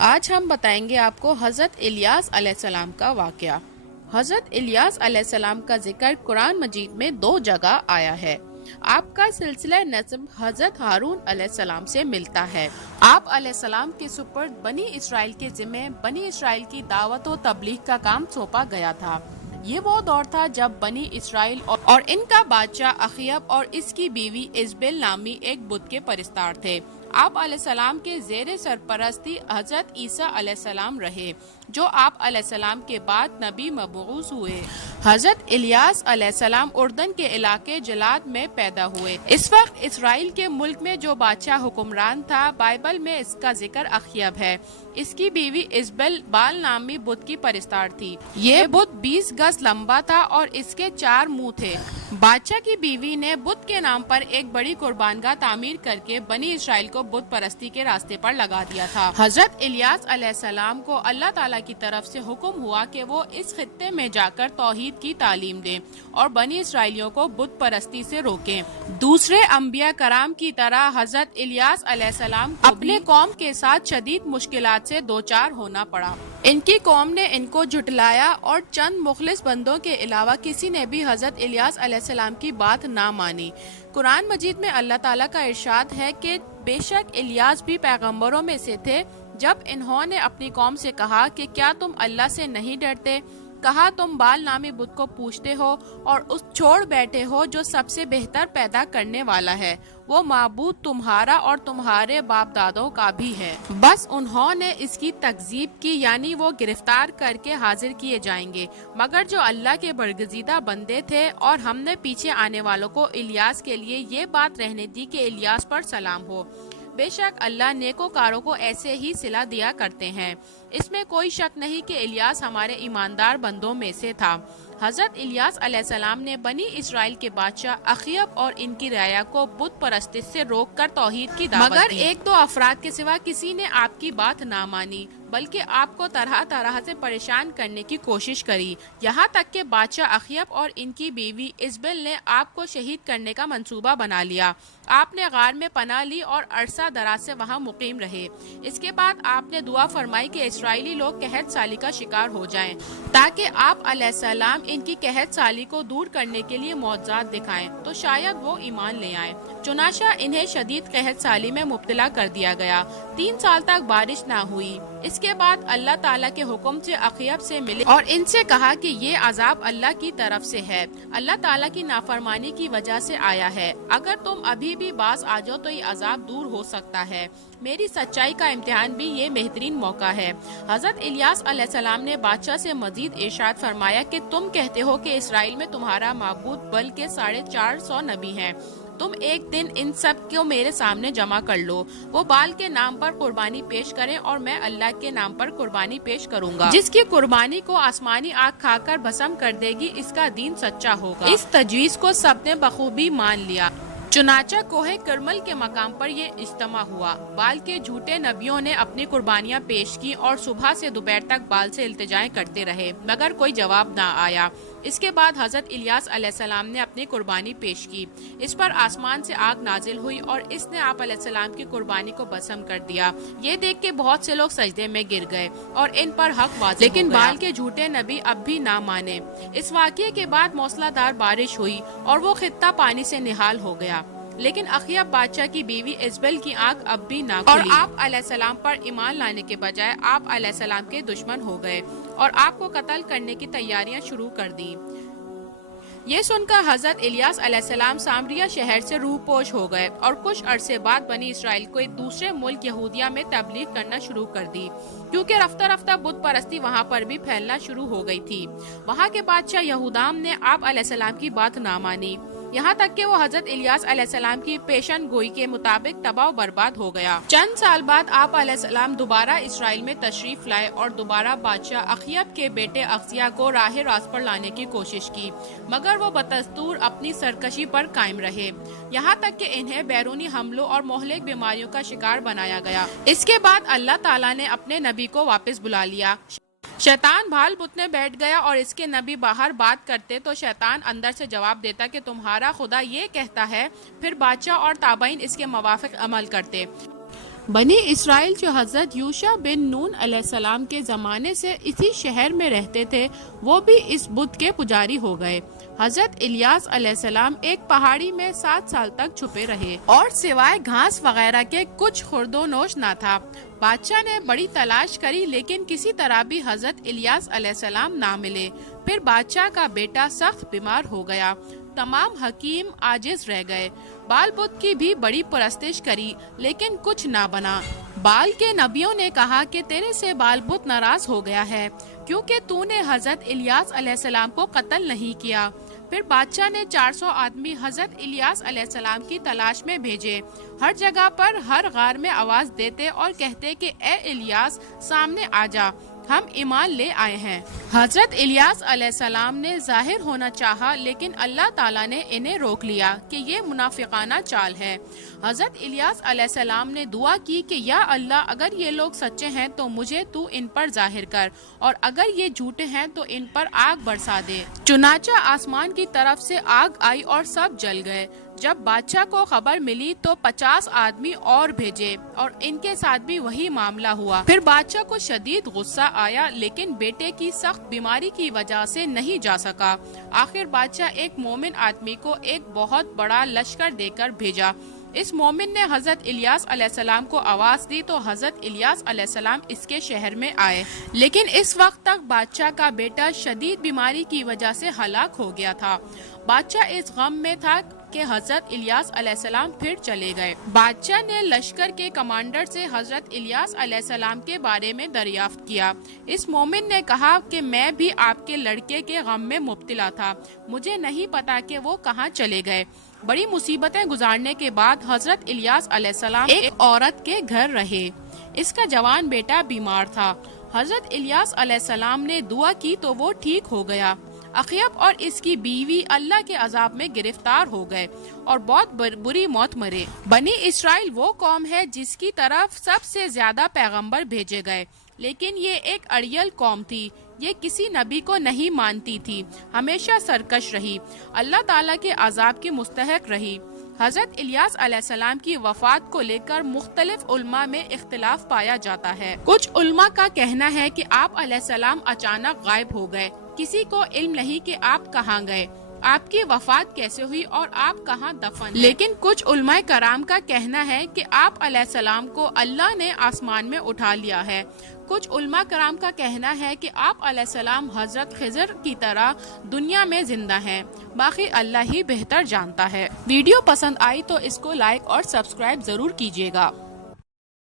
آج ہم بتائیں گے آپ کو حضرت الیاس علیہ السلام کا واقعہ۔ حضرت الیاس علیہ السلام کا ذکر قرآن مجید میں 2 جگہ آیا ہے۔ آپ کا سلسلہ نسب حضرت ہارون علیہ السلام سے ملتا ہے۔ آپ علیہ السلام کے سپرد بنی اسرائیل کے ذمہ بنی اسرائیل کی دعوت و تبلیغ کا کام سونپا گیا تھا۔ یہ وہ دور تھا جب بنی اسرائیل اور ان کا بادشاہ اخیب اور اس کی بیوی ایزبل نامی ایک بت کے پرستار تھے۔ آپ علیہ السلام کے زیر سرپرستی حضرت عیسیٰ علیہ السلام رہے، جو آپ علیہ السلام کے بعد نبی مبعوث ہوئے۔ حضرت الیاس علیہ السلام اردن کے علاقے جلاد میں پیدا ہوئے۔ اس وقت اسرائیل کے ملک میں جو بادشاہ حکمران تھا، بائبل میں اس کا ذکر اخیب ہے۔ اس کی بیوی ایزبل بال نامی بت کی پرستار تھی۔ یہ بت 20 گز لمبا تھا اور اس کے 4 منہ تھے۔ بادشاہ کی بیوی نے بت کے نام پر ایک بڑی قربانگاہ تعمیر کر کے بنی اسرائیل کو بت پرستی کے راستے پر لگا دیا تھا۔ حضرت الیاس علیہ السلام کو اللہ تعالیٰ کی طرف سے حکم ہوا کہ وہ اس خطے میں جا کر توحید کی تعلیم دیں اور بنی اسرائیلیوں کو بت پرستی سے روکیں۔ دوسرے انبیاء کرام کی طرح حضرت الیاس علیہ السلام کو اپنے قوم کے ساتھ شدید مشکلات سے دوچار ہونا پڑا۔ ان کی قوم نے ان کو جھٹلایا اور چند مخلص بندوں کے علاوہ کسی نے بھی حضرت الیاس علیہ السلام کی بات نہ مانی۔ قرآن مجید میں اللہ تعالیٰ کا ارشاد ہے کہ بے شک الیاس بھی پیغمبروں میں سے تھے۔ جب انہوں نے اپنی قوم سے کہا کہ کیا تم اللہ سے نہیں ڈرتے، کہا تم بال نامی بت کو پوجتے ہو اور اس چھوڑ بیٹھے ہو جو سب سے بہتر پیدا کرنے والا ہے، وہ معبود تمہارا اور تمہارے باپ دادوں کا بھی ہے۔ بس انہوں نے اس کی تکذیب کی، یعنی وہ گرفتار کر کے حاضر کیے جائیں گے، مگر جو اللہ کے برگزیدہ بندے تھے، اور ہم نے پیچھے آنے والوں کو الیاس کے لیے یہ بات رہنے دی کہ الیاس پر سلام ہو۔ بے شک اللہ نیکوکاروں کو ایسے ہی صلہ دیا کرتے ہیں۔ اس میں کوئی شک نہیں کہ الیاس ہمارے ایماندار بندوں میں سے تھا۔ حضرت الیاس علیہ السلام نے بنی اسرائیل کے بادشاہ اخیب اور ان کی رعایا کو بت پرستی سے روک کر توحید کی دعوت دی، مگر 1-2 افراد کے سوا کسی نے آپ کی بات نہ مانی، بلکہ آپ کو طرح طرح سے پریشان کرنے کی کوشش کری، یہاں تک کہ بادشاہ اخیب اور ان کی بیوی ایزبل نے آپ کو شہید کرنے کا منصوبہ بنا لیا۔ آپ نے غار میں پناہ لی اور عرصہ دراز سے وہاں مقیم رہے۔ اس کے بعد آپ نے دعا فرمائی کہ اسرائیلی لوگ قحط سالی کا شکار ہو جائیں، تاکہ آپ علیہ السلام ان کی قحط سالی کو دور کرنے کے لیے معجزات دکھائیں تو شاید وہ ایمان لے آئیں۔ چنانچہ انہیں شدید قحط سالی میں مبتلا کر دیا گیا۔ 3 سال تک بارش نہ ہوئی۔ اس کے بعد اللہ تعالیٰ کے حکم سے اخیب سے ملے اور ان سے کہا کہ یہ عذاب اللہ کی طرف سے ہے، اللہ تعالیٰ کی نافرمانی کی وجہ سے آیا ہے۔ اگر تم ابھی بھی باز آ جاؤ تو یہ عذاب دور ہو سکتا ہے۔ میری سچائی کا امتحان بھی یہ بہترین موقع ہے۔ حضرت الیاس علیہ السلام نے بادشاہ سے مزید ارشاد فرمایا کہ تم کہتے ہو کہ اسرائیل میں تمہارا معبود بلکہ 450 نبی ہیں۔ تم ایک دن ان سب کو میرے سامنے جمع کر لو، وہ بال کے نام پر قربانی پیش کریں اور میں اللہ کے نام پر قربانی پیش کروں گا۔ جس کی قربانی کو آسمانی آگ کھا کر بھسم کر دے گی، اس کا دین سچا ہوگا۔ اس تجویز کو سب نے بخوبی مان لیا۔ چنانچہ کوہ کرمل کے مقام پر یہ اجتماع ہوا۔ بال کے جھوٹے نبیوں نے اپنی قربانیاں پیش کی اور صبح سے دوپہر تک بال سے التجائیں کرتے رہے، مگر کوئی جواب نہ آیا۔ اس کے بعد حضرت الیاس علیہ السلام نے اپنی قربانی پیش کی۔ اس پر آسمان سے آگ نازل ہوئی اور اس نے آپ علیہ السلام کی قربانی کو بھسم کر دیا۔ یہ دیکھ کے بہت سے لوگ سجدے میں گر گئے اور ان پر حق واضح ہو گیا، لیکن بال کے جھوٹے نبی اب بھی نہ مانے۔ اس واقعے کے بعد موسلا دھار بارش ہوئی اور وہ خطہ پانی سے نہال ہو گیا، لیکن اخیب بادشاہ کی بیوی ایزبل کی آنکھ اب بھی نہ کھلی اور آپ علیہ السلام پر ایمان لانے کے بجائے آپ علیہ السلام کے دشمن ہو گئے اور آپ کو قتل کرنے کی تیاریاں شروع کر دیں۔ یہ سن کر حضرت الیاس علیہ السلام سامریہ شہر سے روح پوش ہو گئے اور کچھ عرصے بعد بنی اسرائیل کو ایک دوسرے ملک یہودیہ میں تبلیغ کرنا شروع کر دی، کیونکہ رفتہ رفتہ بت پرستی وہاں پر بھی پھیلنا شروع ہو گئی تھی۔ وہاں کے بادشاہ یہودام نے آپ علیہ السلام کی بات نہ مانی، یہاں تک کہ وہ حضرت الیاس علیہ السلام کی پیشن گوئی کے مطابق تباہ و برباد ہو گیا۔ چند سال بعد آپ علیہ السلام دوبارہ اسرائیل میں تشریف لائے اور دوبارہ بادشاہ اخیب کے بیٹے اخزیہ کو راہ راست پر لانے کی کوشش کی، مگر وہ بدستور اپنی سرکشی پر قائم رہے، یہاں تک کہ انہیں بیرونی حملوں اور مہلک بیماریوں کا شکار بنایا گیا۔ اس کے بعد اللہ تعالیٰ نے اپنے نبی کو واپس بلا لیا۔ شیطان بھال بتنے بیٹھ گیا اور اس کے نبی باہر بات کرتے تو شیطان اندر سے جواب دیتا کہ تمہارا خدا یہ کہتا ہے، پھر بادشاہ اور تابعین اس کے موافق عمل کرتے۔ بنی اسرائیل جو حضرت یوشع بن نون علیہ السلام کے زمانے سے اسی شہر میں رہتے تھے وہ بھی اس بت کے پجاری ہو گئے۔ حضرت الیاس علیہ السلام ایک پہاڑی میں 7 سال تک چھپے رہے اور سوائے گھاس وغیرہ کے کچھ خورد و نوش نہ تھا۔ بادشاہ نے بڑی تلاش کری لیکن کسی طرح بھی حضرت الیاس علیہ السلام نہ ملے۔ پھر بادشاہ کا بیٹا سخت بیمار ہو گیا، تمام حکیم عاجز رہ گئے۔ بال بت کی بھی بڑی پرستش کری لیکن کچھ نہ بنا۔ بال کے نبیوں نے کہا کہ تیرے سے بال بت ناراض ہو گیا ہے کیونکہ تو نے حضرت الیاس علیہ السلام کو قتل نہیں کیا۔ پھر بادشاہ نے 400 آدمی حضرت الیاس علیہ السلام کی تلاش میں بھیجے۔ ہر جگہ پر ہر غار میں آواز دیتے اور کہتے کہ اے الیاس سامنے آ جا، ہم ایمان لے آئے ہیں۔ حضرت الیاس علیہ السلام نے ظاہر ہونا چاہا لیکن اللہ تعالیٰ نے انہیں روک لیا کہ یہ منافقانہ چال ہے۔ حضرت الیاس علیہ السلام نے دعا کی کہ یا اللہ اگر یہ لوگ سچے ہیں تو مجھے تو ان پر ظاہر کر، اور اگر یہ جھوٹے ہیں تو ان پر آگ برسا دے۔ چنانچہ آسمان کی طرف سے آگ آئی اور سب جل گئے۔ جب بادشاہ کو خبر ملی تو 50 آدمی اور بھیجے اور ان کے ساتھ بھی وہی معاملہ ہوا۔ پھر بادشاہ کو شدید غصہ آیا لیکن بیٹے کی سخت بیماری کی وجہ سے نہیں جا سکا۔ آخر بادشاہ ایک مومن آدمی کو ایک بہت بڑا لشکر دے کر بھیجا۔ اس مومن نے حضرت الیاس علیہ السلام کو آواز دی تو حضرت الیاس علیہ السلام اس کے شہر میں آئے، لیکن اس وقت تک بادشاہ کا بیٹا شدید بیماری کی وجہ سے ہلاک ہو گیا تھا۔ بادشاہ اس غم میں تھا کہ حضرت الیاس علیہ السلام پھر چلے گئے۔ بادشاہ نے لشکر کے کمانڈر سے حضرت الیاس علیہ السلام کے بارے میں دریافت کیا۔ اس مومن نے کہا کہ میں بھی آپ کے لڑکے کے غم میں مبتلا تھا، مجھے نہیں پتا کہ وہ کہاں چلے گئے۔ بڑی مصیبتیں گزارنے کے بعد حضرت الیاس علیہ السلام ایک عورت کے گھر رہے۔ اس کا جوان بیٹا بیمار تھا۔ حضرت الیاس علیہ السلام نے دعا کی تو وہ ٹھیک ہو گیا۔ اخیب اور اس کی بیوی اللہ کے عذاب میں گرفتار ہو گئے اور بہت بری موت مرے۔ بنی اسرائیل وہ قوم ہے جس کی طرف سب سے زیادہ پیغمبر بھیجے گئے، لیکن یہ ایک اڑیل قوم تھی۔ یہ کسی نبی کو نہیں مانتی تھی، ہمیشہ سرکش رہی، اللہ تعالیٰ کے عذاب کی مستحق رہی۔ حضرت الیاس علیہ السلام کی وفات کو لے کر مختلف علماء میں اختلاف پایا جاتا ہے۔ کچھ علماء کا کہنا ہے کہ آپ علیہ السلام اچانک غائب ہو گئے، کسی کو علم نہیں کہ آپ کہاں گئے، آپ کی وفات کیسے ہوئی اور آپ کہاں دفن۔ لیکن کچھ علماء کرام کا کہنا ہے کہ آپ علیہ السلام کو اللہ نے آسمان میں اٹھا لیا ہے۔ کچھ علماء کرام کا کہنا ہے کہ آپ علیہ السلام حضرت خضر کی طرح دنیا میں زندہ ہیں، باقی اللہ ہی بہتر جانتا ہے۔ ویڈیو پسند آئی تو اس کو لائک اور سبسکرائب ضرور کیجیے گا۔